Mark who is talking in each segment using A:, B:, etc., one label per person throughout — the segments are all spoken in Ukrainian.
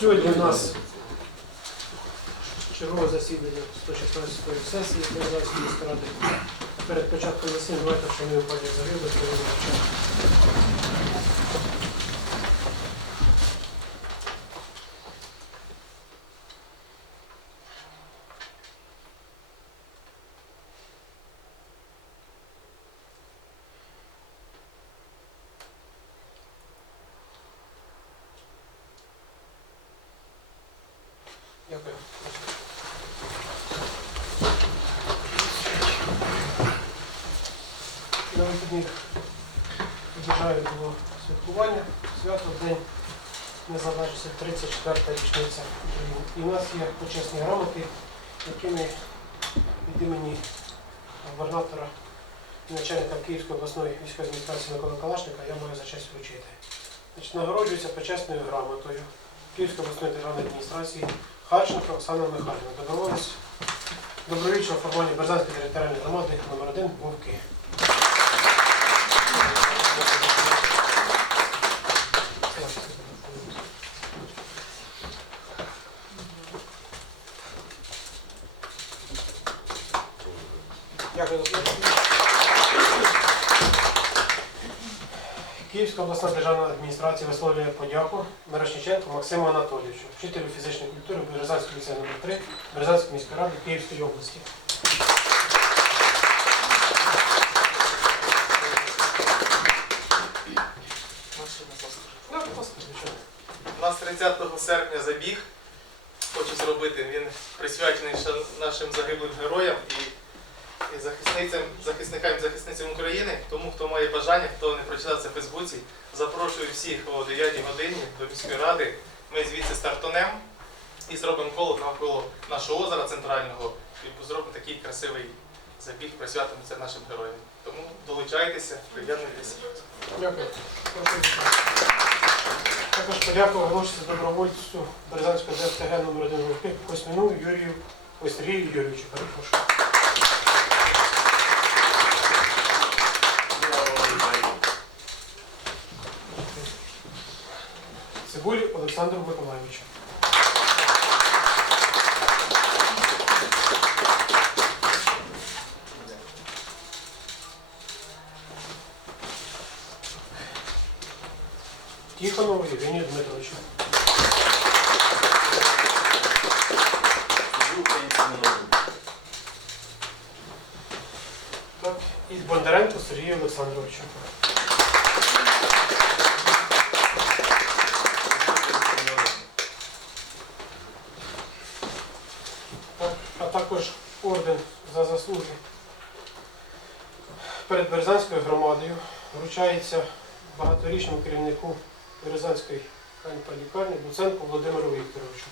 A: Сьогодні у нас чергове засідання 116-ї сесії Київської міської ради. Перед початком засідання давайте вшануємо пам'ять загиблих Києва. Дякую. На вихідних під'їжджаю до святкування. Свято День Незалежності, 34-та річниця України. І у нас є почесні грамоти, якими від імені губернатора і начальника Київської обласної військової адміністрації Миколи Калашника я маю за честь вручити. Значить, нагороджується почесною грамотою Київської обласної державної адміністрації Харченко Оксана Михайлівна. Добровольець добровільчого формування Березанської територіальної громади номер 1 Вовки. Дякую за слухання. Київська обласна державна адміністрація висловлює подяку Мирошниченку Максиму Анатолійовичу, вчителю фізичної культури Березанської ліцею номер 3 Березанської міської ради Київської області.
B: У нас 30 серпня забіг. Хочу зробити. Він присвячений нашим загиблим героям і, і захисницям, захисникам і захисницям України. Тому, хто має бажання, хто не прочитав це в Фейсбуці, запрошую всіх о 9 годині до міської ради. Ми звідси стартунемо і зробимо коло навколо нашого озера центрального і зробимо такий красивий забіг, присвятимося нашим героям. Тому долучайтеся, приєднуйтеся.
A: Дякую. Також подяку оголошується добровольцю Березанського ДФТГ номер 1 Косміну Юрію, ой, Сергію Юрійовичу, перепрошую. Цибулі Олександру Миколаївичу. Тихонову Євгенію Дмитровичу. Так, і Бондаренко Сергію Олександровичу. Так, а також орден за перед Березанською громадою вручається багаторічному керівнику Березанської ханьпа лікарні Буценку Володимиру Вікторовичу.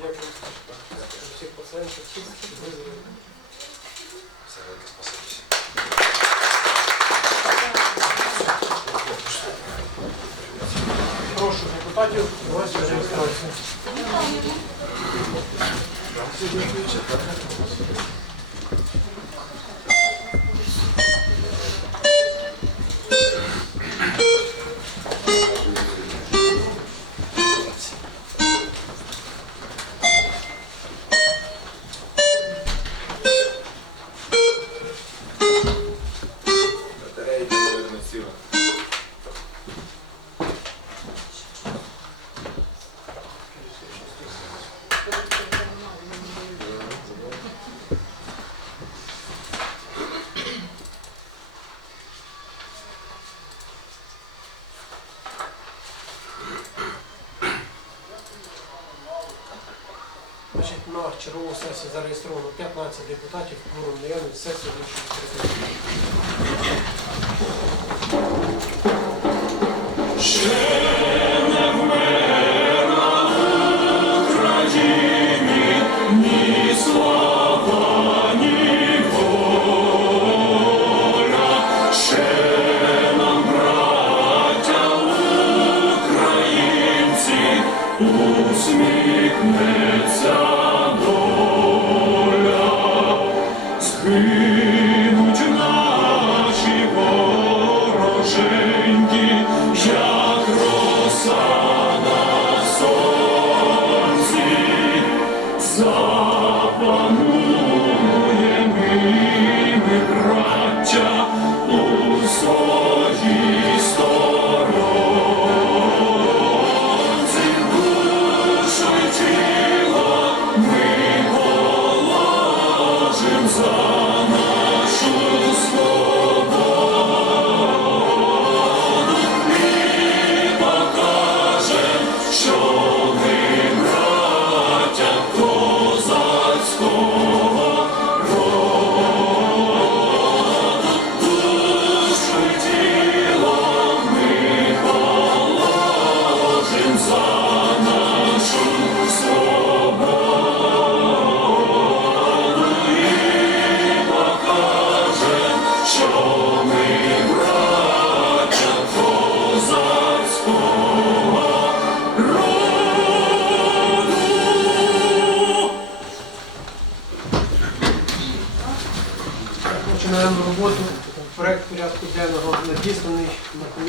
A: Дякую. Всіх пацієнтів, всіх визволено. Прошу депутатів чергову зареєстровано 15 депутатів, кворум наявність сесії вищої відкритої.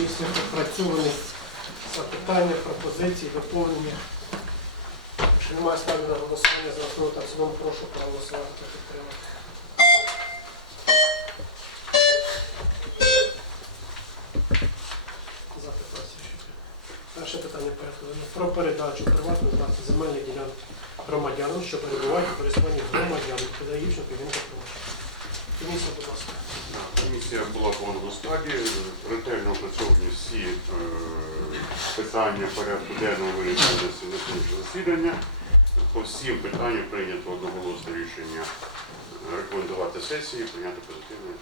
A: На комісіях запитання, пропозиції, доповнення. Якщо немає ставлю на голосування за основу та в цілому, прошу проголосувати та підтримати. За 15 рішення. Перше питання порядку про передачу приватної власності земельних ділянок громадянам, що перебувають у користуванні громадян. Івченко, він Петрович. Комісія, будь ласка.
C: Комісія була в повному складі, ретельно опрацьовані всі е, питання порядку денного вирішення засідання. По всім питанням прийнято одноголосне рішення е, рекомендувати сесії, прийняти позитивне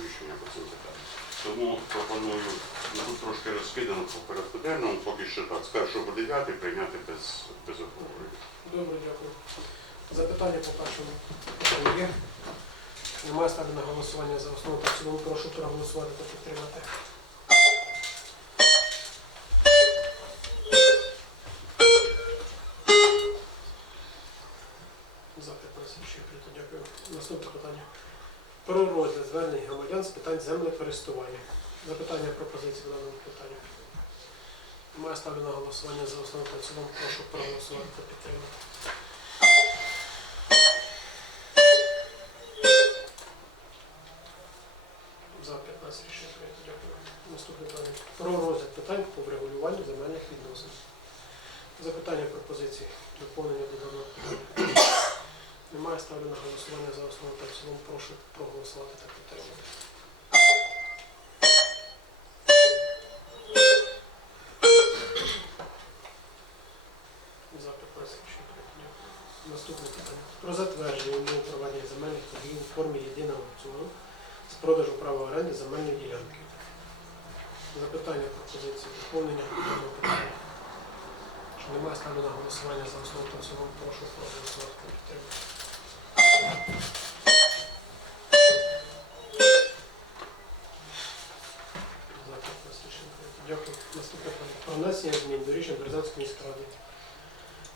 C: рішення по цим питанням. Тому пропоную, ну, тут трошки розкидано по порядку денному, поки що так, з 1 по 9 прийняти без, без обговорення.
A: Добре, дякую. Запитання по першому є. Немає ставлю на голосування за основу та цілому. Прошу проголосувати та підтримати. За 15 ще прийнято. Дякую. Наступне питання. Про розгляд звернень громадян з питань землекористування. Запитання пропозиції в даному питанні. Немає ставлю на голосування за основу та цілому. Прошу проголосувати та підтримати. Про розгляд питань по врегулюванню земельних відносин. Запитання пропозиції. Доповнення до даного питання. Немає ставлю на голосування за основу та в цілому. Прошу проголосувати та підтримати. За 15 рішення прийнято. Дякую. Наступне питання. Про затвердження умов проведення земельних торгів у формі єдиного аукціону з продажу права оренди земельної ділянки. Запитання, пропозиції, доповнення даного питання. Немає ставлю на голосування за основу та цілому, прошу проголосувати та підтримати. За 15 рішення. Дякую. Наступне. Про внесення змін до рішень Березанської міської ради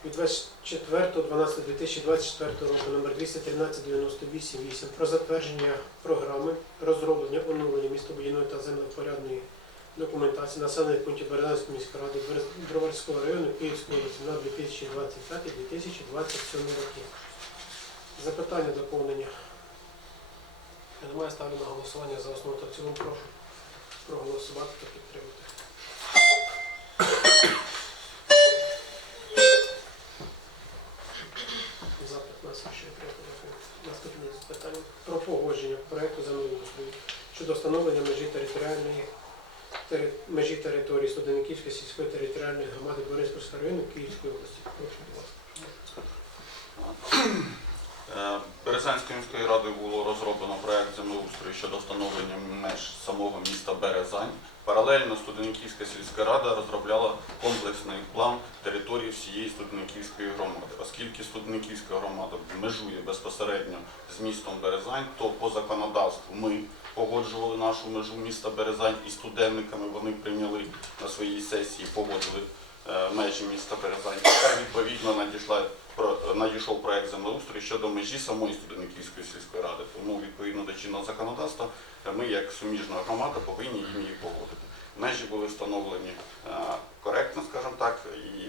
A: від 24.12.2024 року номер 213-98-8 про затвердження програми розроблення оновлення містобудівної та землепорядної документації населених пунктів Березанської міської ради Броварського району Київської області на 2025-2027 роки. Запитання доповнення. Я Немає ставлю на голосування за основу та цілому прошу проголосувати та підтримати. Тери- межі території Студенківської сільської територіальної громади Бориспільського району Київської області. Прошу, будь ласка.
D: Березанською міською радою було розроблено проект землеустрою щодо встановлення меж самого міста Березань. Паралельно Студенківська сільська рада розробляла комплексний план території всієї Студенківської громади. Оскільки Студенківська громада межує безпосередньо з містом Березань, то по законодавству ми погоджували нашу межу міста Березань і студентниками вони прийняли на своїй сесії, погодили межі міста Березань. Відповідно надійшла надійшов проект землеустрою щодо межі самої Студенниківської сільської ради. Тому відповідно до чинного законодавства е, ми, як суміжна громада, повинні їм її погодити. Межі були встановлені е, коректно, скажімо так, і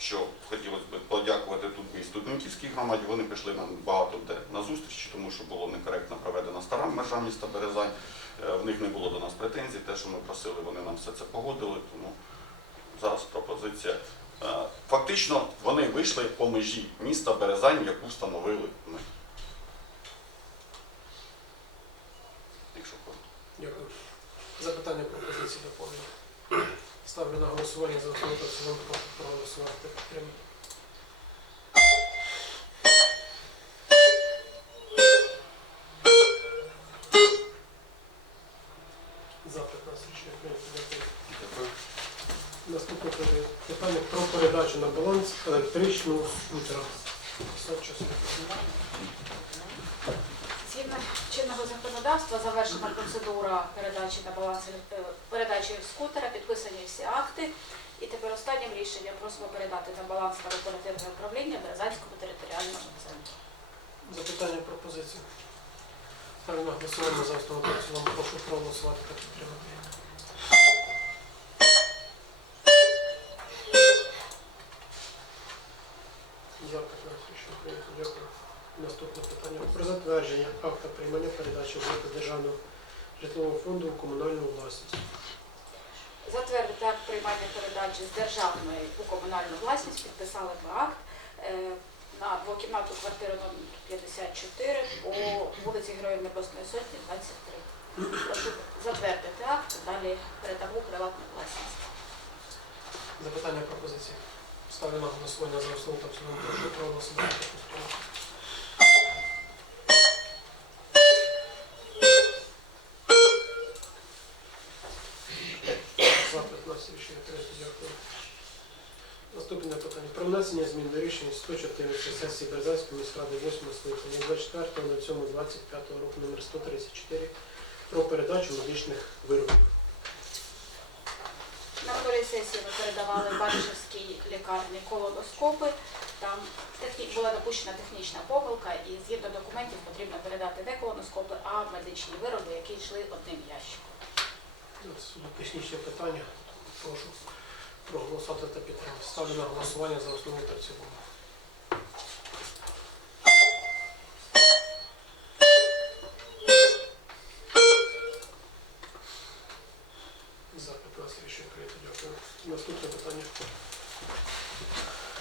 D: що хотілося б подякувати тут і студентівській громаді. Вони пішли нам багато де на зустрічі, тому що було некоректно проведена стара межа міста Березань. Е, В них не було до нас претензій. Те, що ми просили, вони нам все це погодили. Тому зараз пропозиція. Е, Фактично вони вийшли по межі міста Березань, яку встановили
A: про передачу на баланс електричного скутера.
E: Згідно чинного законодавства завершена процедура передачі на баланс е, передачі скутера, підписані всі акти. І тепер останнім рішенням просимо передати на баланс та оперативне управління Березанському територіальному центру.
A: Запитання пропозиції. Ставлю на голосування за основу. Прошу проголосувати та підтримати. За 15 рішення прийнято. Дякую. Наступне питання про затвердження акта приймання передачі об'єкту державного житлового фонду у комунальну власність.
E: Затвердити акт приймання передачі з державної у комунальну власність, підписали ми акт е, на двокімнатну квартиру номер 54 по вулиці Героїв Небесної Сотні, 23. Прошу затвердити акт, далі передамо приватну власність.
A: Запитання пропозиції. Ставлю на голосування за основу та цілому. Прошу проголосувати. За 15 рішення прийнято. Дякую. Наступне питання. Про внесення змін до рішення 114 сесії Березанської міськради 8 скликання 24 на цьому 25 року номер 134 про передачу медичних виробів.
E: Сесії ми передавали Баришевській лікарні колоноскопи. Там була допущена технічна помилка, і згідно документів потрібно передати не колоноскопи, а медичні вироби, які йшли одним ящиком.
A: Технічне питання. Прошу проголосувати та підтримати. Ставлю на голосування за основу та цілому.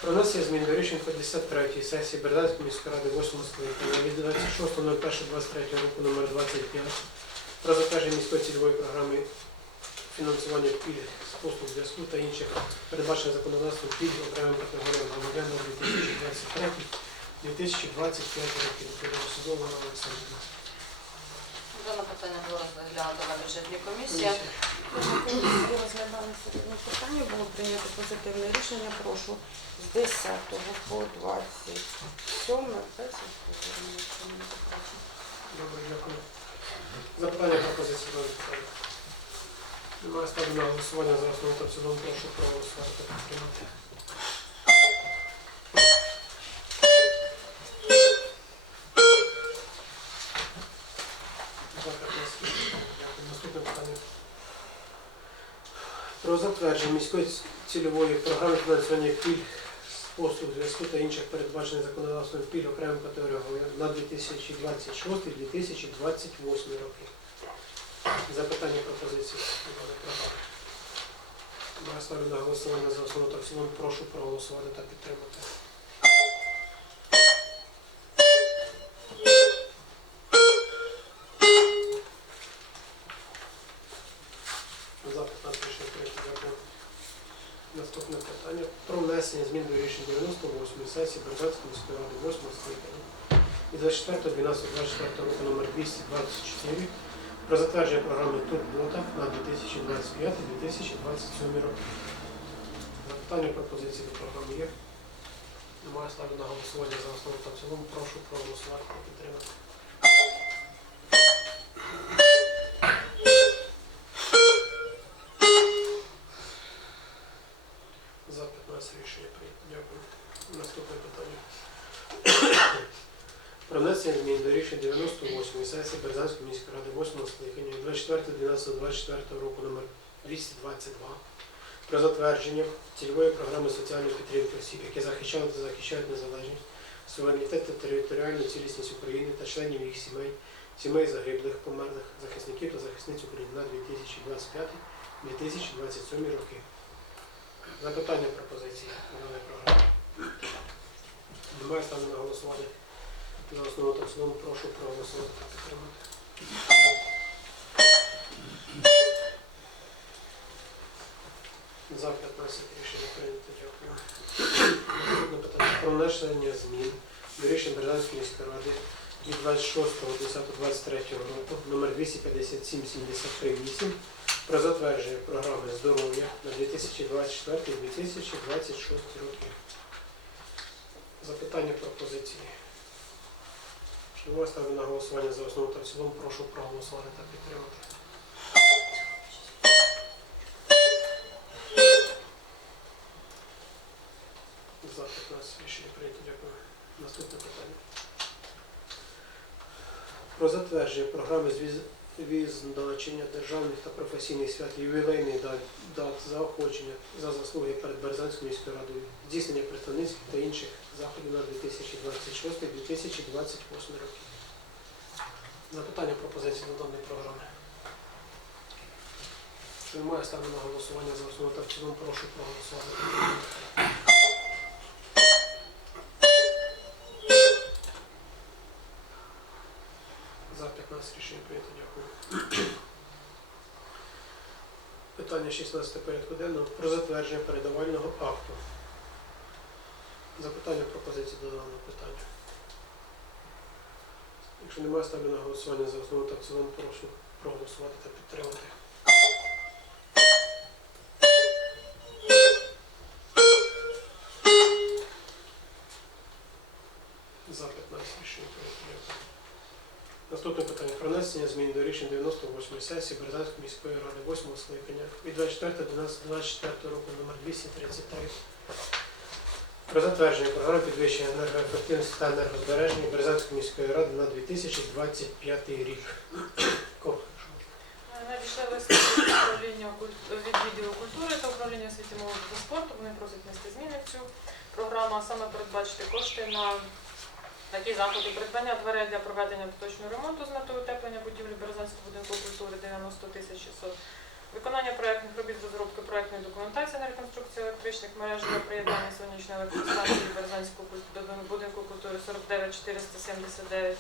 A: Про внесення змін до рішень 53 сесії Бердянської міської ради 8 скликання від 26.01.23 року номер 25 про затвердження міської цільової програми фінансування пільг з послуг зв'язку та інших передбачених законодавством пільг окремим категоріям громадян на 2023-2025 роки. Доповідає судова Олександрівна.
F: Дане питання було розглянуто на бюджетній комісії.
G: Розглядалися дане питання, було прийнято позитивне рішення. Прошу з 10 по 27 сесію повернутися на депутатів.
A: Добре, дякую. Запитання пропозиції до депутатів. Немає ставлю на голосування за основу та в цілому. Прошу проголосувати підтримати. Про затвердження міської цільової програми фінансування пільг з послуг зв'язку та інших передбачених законодавством пільг окремим категоріям на 2026-2028 роки. Запитання пропозиції. Я на голосування за основу та в цілому. Прошу проголосувати та підтримати. Сесії Березанської міської ради 8 скликання і 24.12.24 року номер 224 про затвердження програми Турбота на 2025-2027 роки. Запитання пропозиції до програми є. Немає ставлю на голосування за основу та в цілому. Прошу проголосувати та підтримати. До рішень 98 сесії Березанської міської ради 8 скликання від 24.12.24 року номер 222 про затвердження цільової програми соціальної підтримки осіб, які захищали та захищають незалежність, суверенітет та територіальну цілісність України та членів їх сімей, сімей загиблих, померлих захисників та захисниць України на 2025-2027 роки. Запитання пропозиції даної програми. Немає ставлю на голосування. За основу та цілому прошу проголосувати та підтримати. За 15 рішення прийнято. Дякую. Наступне питання про внесення змін до рішень Березанської міської ради від 26.10.23 року номер 257-73-8 про затвердження програми здоров'я на 2024-2026 роки. Запитання пропозиції. Шановні, ставлю на голосування за основу та в цілому. Прошу проголосувати та підтримати. За 15 рішення прийнято. Дякую. Наступне питання. про затвердження програми з віз- відзначення державних та професійних свят ювілейних дат, дат заохочення за заслуги перед Березанською міською радою, здійснення представницьких та інших заходів на 2026-2028 роки. Запитання пропозиції до даної програми. Що немає, ставлю на голосування за основу та в цілому прошу проголосувати. За 15 рішення прийнято, дякую. Питання 16 порядку денного про затвердження передавального акту. Запитання пропозиції до даного питання. Якщо немає, ставлю на голосування за основу та в цілому прошу проголосувати та підтримати. За 15 рішення прийнято. Дякую. Наступне питання про внесення змін до рішень 98 сесії Березанської міської ради 8 скликання від 24.12.24 року номер 233 про затвердження програми підвищення енергоефективності та енергозбереження Березанської міської ради на 2025 рік.
H: Надійшли листи від управління від відділу культури та управління освіти молоді та спорту. Вони просять внести зміни в цю програму, а саме передбачити кошти на такі заходи придбання дверей для проведення поточного ремонту з метою утеплення будівлі Березанського будинку культури 90 тисяч 600. Виконання проєктних робіт з розробки проєктної документації на реконструкцію електричних мереж для приєднання сонячної електростанції Березанського будинку культури 49 479.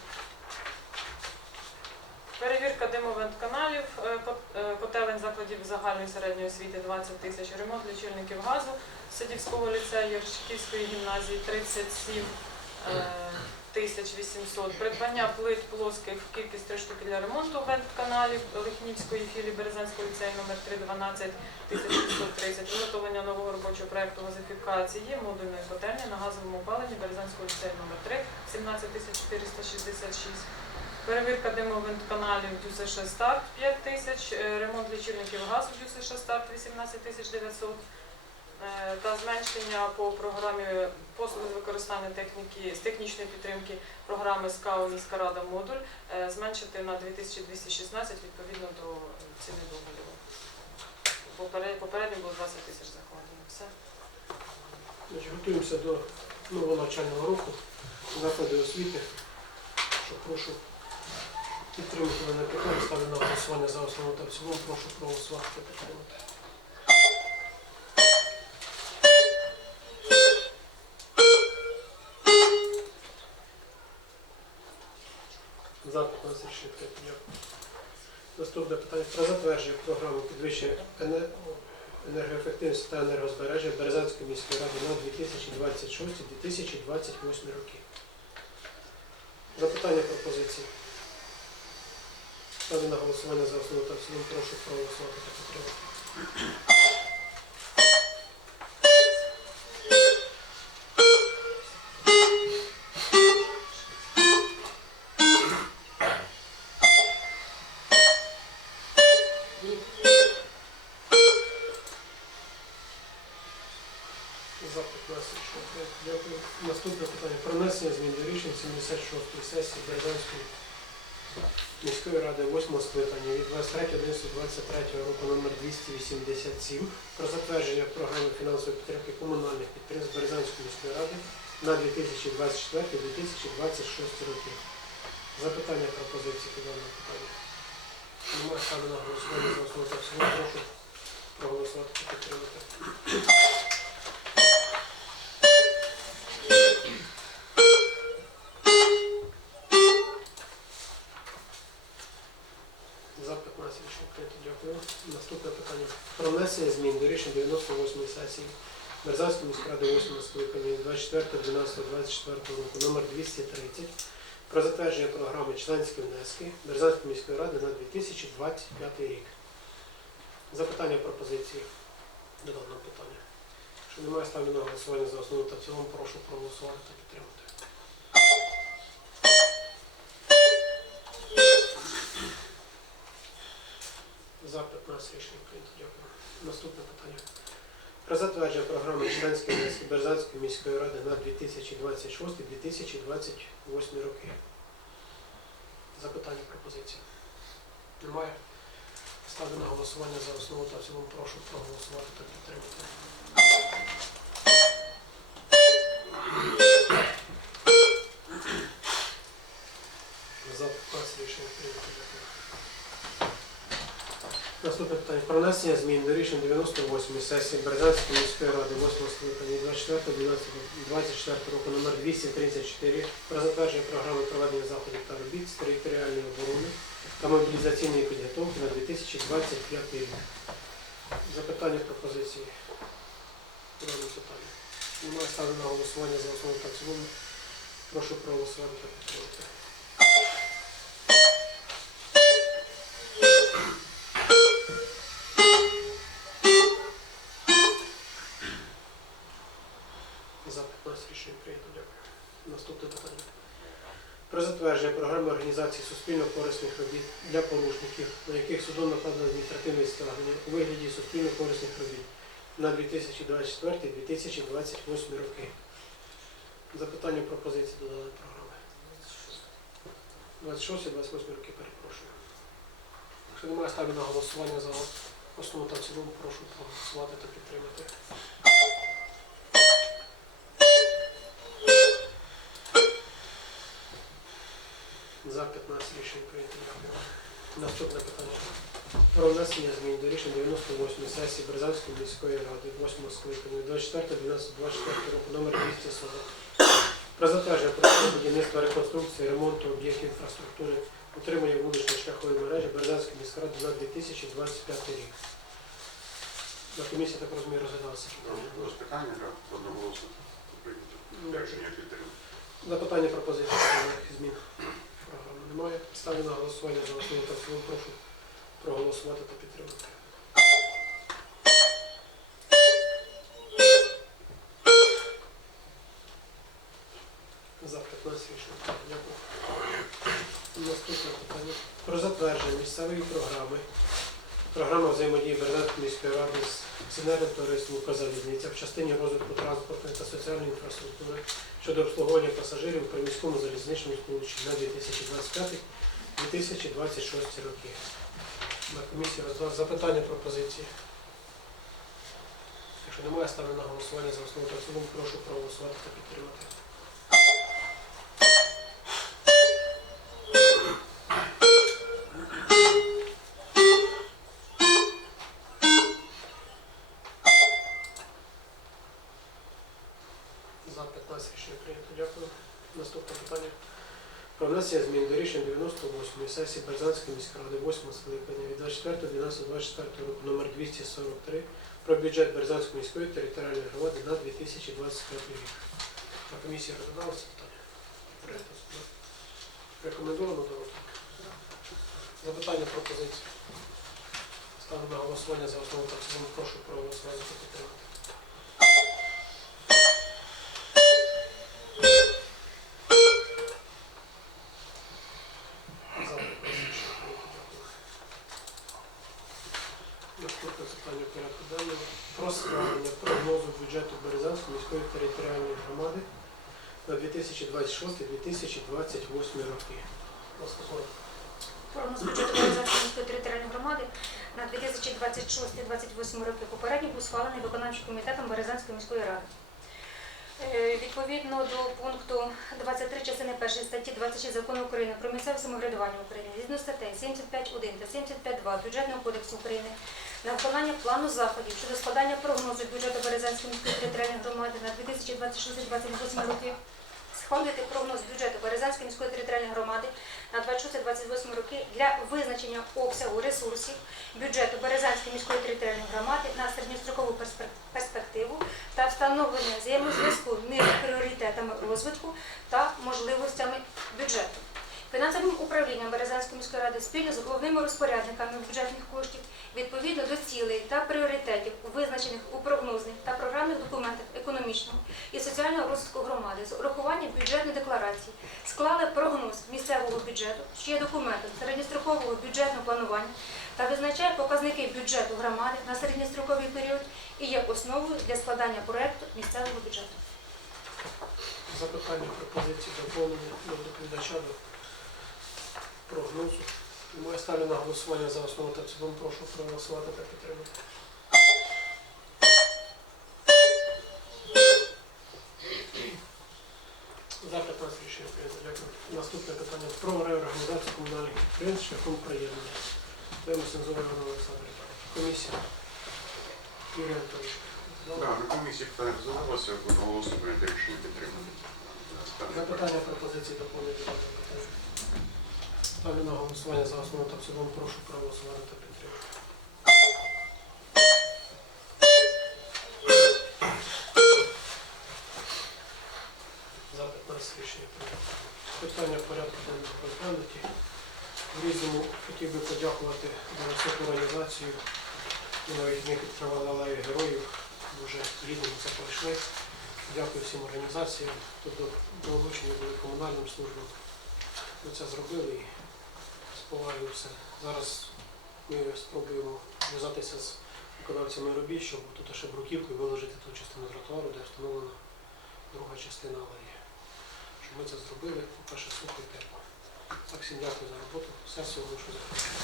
H: Перевірка димовент-каналів, е, е, котелень закладів загальної середньої освіти 20 тисяч, ремонт лічильників газу Садівського ліцею Єршківської гімназії 37 е, тисяч 800, придбання плит плоских в кількість 3 штуки для ремонту вент-каналів Лихнівської філії Березанського ліцею номер 3 12 630, виготовлення нового робочого проекту газифікації модульної котельні на газовому опаленні Березанського ліцею номер 3 17 466. Перевірка димовент-каналів ДЮСШ Старт 5 тисяч, е, ремонт лічильників газу ДЮСШ Старт 18 тисяч 900 е, та зменшення по програмі послуги використання техніки з технічної підтримки програми СКАУ міська рада модуль е, зменшити на 2216 відповідно до ціни договору. Попередньо було 20 тисяч закладено. Все.
A: Готуємося до нового навчального року. Заклади освіти. Що прошу підтримати мене питання, ставлю на голосування за основу та в цілому. Прошу проголосувати та підтримати. За 15 рішення прийнято. Дякую. Наступне питання про затвердження програми підвищення енергоефективності та енергозбереження Березанської міської ради на 2026-2028 роки. Запитання пропозиції. Ставлю на голосування за основу та в цілому. Прошу проголосувати та підтримати. Скликання від 23.11.23 року номер 287 про затвердження програми фінансової підтримки комунальних підприємств Березанської міської ради на 2024-2026 роки. Запитання пропозиції до даного питання. Немає ставлю на голосування за основу та в цілому. Прошу проголосувати та підтримати. Внесення змін до рішень 98 сесії Березанської міської ради 8 скликання від 24.12.24 року номер 230 про затвердження програми членські внески Березанської міської ради на 2025 рік. Запитання пропозиції до даного питання. Якщо немає, ставлю на голосування за основу та в цілому, прошу проголосувати та підтримати. За рішення прийнято. Дякую. Наступне питання. Про затвердження програми членської внески Березанської міської ради на 2026-2028 роки. Запитання, пропозиції? Немає. Ставлю на голосування за основу та в цілому. Прошу проголосувати та підтримати. За 15 рішення прийнято. Дякую. Наступне питання. Про змін до рішень 98 сесії Березанської міської ради 8 скликання 24 року номер 234 про затвердження програми проведення заходів та робіт з територіальної оборони та мобілізаційної підготовки на 2025 рік. Запитання пропозиції. Немає ставлю голосування за основу та цілому. Прошу проголосувати та підтримати. Про затвердження програми організації суспільно-корисних робіт для порушників, на яких судом накладено адміністративне стягнення у вигляді суспільно-корисних робіт на 2024-2028 роки. Запитання пропозиції до даної програми. 26-28 роки, перепрошую. Якщо немає ставлю на голосування за основу та в цілому, прошу проголосувати та підтримати. За 15 рішень прийнято. Дякую. Наступне питання. Про внесення змін до рішень 98 сесії Березанської міської ради 8 скликання 24.12.24 року номер 240. Про затвердження проекту будівництва реконструкції, ремонту об'єктів інфраструктури, утримання вуличної шляхової мережі Березанської міської ради на 2025 рік. На комісії, так розумію, розглядалося.
C: Питання, одноголосно прийнято. Рішення.
A: Запитання пропозиції змін немає. Ставлю на голосування за основу та цілому. Прошу проголосувати та підтримати. За 15 рішення. Дякую. Наступне питання. Про затвердження місцевої програми. Програма взаємодії Березанської міської ради з акціонерним товариством «Укрзалізниця» в частині розвитку транспортної та соціальної інфраструктури щодо обслуговування пасажирів при міському залізничному сполученні на 2025-2026 роки. На комісії роздав запитання пропозиції. Якщо немає, ставлю на голосування за основу та цілому, прошу проголосувати та підтримати. Питання. Про внесення змін до рішень 98 сесії Березанської міської ради 8 скликання від 24.12.24 року номер 243 про бюджет Березанської міської територіальної громади на 2025 рік. На комісії розглядалося питання? Рекомендовано до розгляду? Запитання пропозиції. Ставлю на голосування за основу та в. Прошу проголосувати та підтримати. За 15 рішення прийнято. Дякую. Наступне питання порядку денного. Про схвалення прогнозу бюджету Березанської міської територіальної громади на 2026-2028 роки.
I: Прогноз бюджету Березанської міської територіальної громади на 2026-2028 роки попередньо був схвалений виконавчим комітетом Березанської міської ради. Е, Відповідно до пункту 23 частини 1 статті 26 закону України про місцеве самоврядування України, згідно статей 75.1 та 75.2 Бюджетного кодексу України на виконання плану заходів щодо складання прогнозу бюджету Березанської міської територіальної громади на 2026-2028 роки схвалити прогноз бюджету Березанської міської територіальної громади на 26-28 роки для визначення обсягу ресурсів бюджету Березанської міської територіальної громади на середньострокову перспективу та встановлення взаємозв'язку між пріоритетами розвитку та можливостями бюджету. Фінансовим управлінням Березанської міської ради спільно з головними розпорядниками бюджетних коштів відповідно до цілей та пріоритетів, визначених у прогнозних та програмних документах економічного і соціального розвитку громади з урахуванням бюджетної декларації склали прогноз місцевого бюджету, що є документом середньострокового бюджетного планування та визначає показники бюджету громади на середньостроковий період і є основою для складання проекту місцевого бюджету.
A: Запитання, пропозиції, доповнення до доповідача до прогнозу. Немає ставлю на голосування за основу та цілому. Прошу проголосувати та підтримати. За 15 рішення прийнято. Дякую. Наступне питання про реорганізацію комунальних підприємств шляхом приєднання. Вимусин Зоряна Олександр Іванович. Комісія. Юрій Анатолійович.
C: Да, на комісії питання розглядалося, одноголосно прийняти рішення підтримати.
A: Запитання, пропозиції доповнити дане питання. Ставлю на голосування за основу та в цілому. Прошу проголосувати та підтримати. За 15 рішення прийнято. Питання порядку денного розглянуті. В різному хотів би подякувати за високу організацію. Ми навіть не відкривали алею героїв. Дуже гідно це пройшли. Дякую всім організаціям, тобто долучені були комунальним службам. Ми це зробили і все. Зараз ми спробуємо зв'язатися з виконавцями робіт, щоб тут ще бруківкою виложити ту частину тротуару, де встановлена друга частина алеї. Щоб ми це зробили, по-перше, сухо і тепло. Так, всім дякую за роботу. Сесію оголошу закритою.